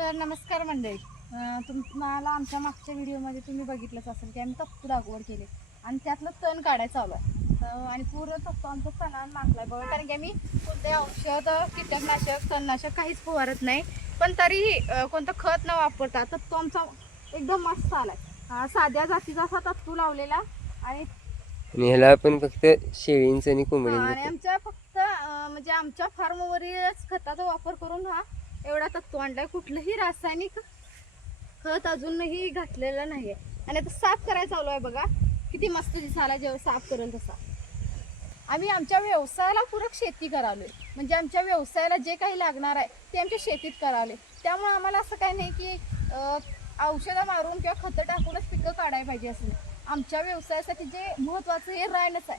तर नमस्कार मंडळी. तुम्हाला आमच्या मागच्या व्हिडिओमध्ये तुम्ही बघितलंच असेल की आम्ही तत्तू लागवड केली आणि त्यातलं तण काढायचं चालू आहे. आणि पूर्ण तत्तू आमचं तणानं मागलाय बघा, कारण की आम्ही कोणते औषध, कीटकनाशक, तणनाशक काहीच फवारत नाही. पण तरीही कोणतं खत न वापरता तत्तू आमचा एकदम मस्त आलाय. साध्या जातीचा असा तत्तू लावलेला आणि ह्याला आपण फक्त शेळींचं आणि आणि कोंबड्यांचं आमच्या फक्त म्हणजे आमच्या फार्मवरीलच खताचा वापर करून हा एवढा तत्व आणलाय. कुठलंही रासायनिक खत अजूनही घातलेलं नाहीये. आणि आता साफ करायला चालू आहे बघा, किती मस्त दिसायला जेव्हा साफ करेल तसा. आम्ही आमच्या व्यवसायाला पूरक शेती करावले, म्हणजे आमच्या व्यवसायाला जे काही लागणार आहे ते आमच्या शेतीत करावले. त्यामुळे आम्हाला असं काही नाही की औषधं मारून किंवा खतं टाकूनच पिकं काढायला पाहिजे असं नाही. आमच्या व्यवसायासाठी जे महत्त्वाचं हे रानच आहे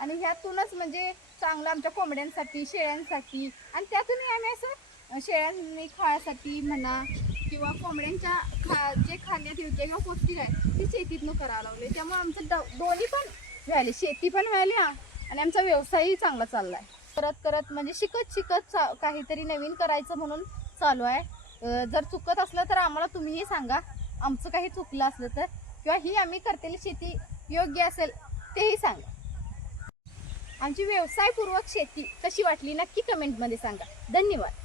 आणि ह्यातूनच म्हणजे चांगलं आमच्या कोंबड्यांसाठी, शेळ्यांसाठी आणि त्यातूनही आम्ही असं शेळ्यांनी खाण्यासाठी म्हणा किंवा कोंबड्यांच्या जे खाण्यात योग्य किंवा पौष्टिक आहे ती शेतीतनं करायला लागले. त्यामुळे आमचं दोन्ही पण व्हायले, शेती पण व्हायली आणि आमचा व्यवसायही चांगला चालला आहे. करत म्हणजे शिकत काहीतरी नवीन करायचं म्हणून चालू आहे. जर चुकत असलं तर आम्हाला तुम्हीही सांगा, आमचं काही चुकलं असलं तर, किंवा ही आम्ही करतेली शेती योग्य असेल तेही सांगा. आमची व्यवसायपूर्वक शेती कशी वाटली नक्की कमेंटमध्ये सांगा. धन्यवाद.